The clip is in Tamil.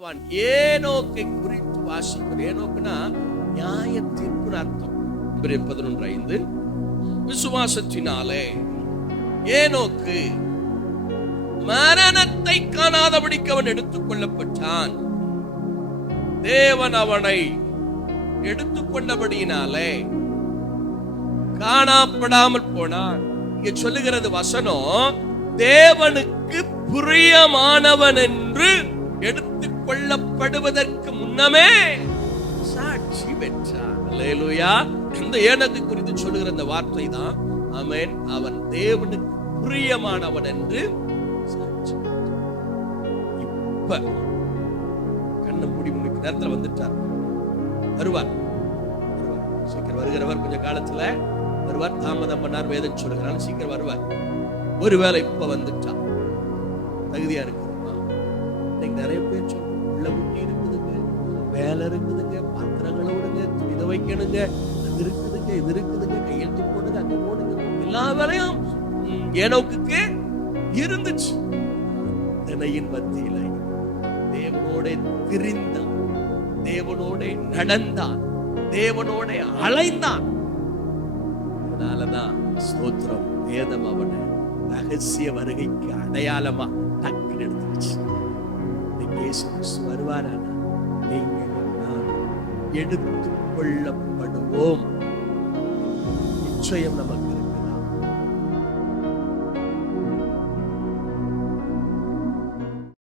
ஏனோக்கை குறித்து வாசிக்கிறோம். ஏனோக்குனா நியாய தீர்ப்பு அர்த்தம். 11:5 விசுவாசத்தினாலே ஏனோக்கு மரணத்தை காணாதபடிக்கு அவன் எடுத்துக் கொள்ளப்பட்டான். தேவன் அவனை எடுத்துக்கொண்டபடியினாலே காணப்படாமல் போனான். இங்க சொல்லுகிறது வசனம், தேவனுக்கு பிரியமானவன் என்று எடுத்துக் கொள்ளப்படுவதற்கு முன்னமே சாட்சி பெற்றான். அல்லேலூயா. இந்த ஏனோக்கு குறித்து சொல்லுகிற இந்த வார்த்தை தான் ஆமென். அவன் தேவனுக்கு பிரியமானவன் என்று சாட்சி. இப்ப கண்ண மூடி முடிக்க நேரத்தில் வந்துட்டார். வருவார், சீக்கிரம் வருகிறவர். கொஞ்ச காலத்துல வருவார். தாமதம் பண்ணார் வேதம் சொல்லுகிறான். சீக்கிரம் வருவார். ஒருவேளை இப்ப வந்துட்டா தகுதியா இருக்குமா? நிறைய பேர் சொல்லுங்க, உள்ள முட்டி இருக்குதுங்க, வேலை இருக்குதுங்க, பாத்திரங்களோடுங்க, துணித வைக்கணுங்க, அது இருக்குதுங்க, இது இருக்குதுங்க, கையெழுத்து போடுங்க, அங்க போடுங்க, எல்லா வேலையும் ஏனோக்குக்கு இருந்துச்சு. தினையின் மத்தியில தேவனோட திரிந்தான், தேவனோட நடந்தான், தேவனோட அலைந்தான். அதனாலதான் ஸ்தோத்திரம், வேதம் அவனை ரகசிய வருகைக்கு அடையாளமா டக்குன்னு எடுத்துச்சு. இயேசு கிறிஸ்து வருவாரானா நீங்கள் எடுத்துக் கொள்ளப்படுவோம். நிச்சயம் நமக்கு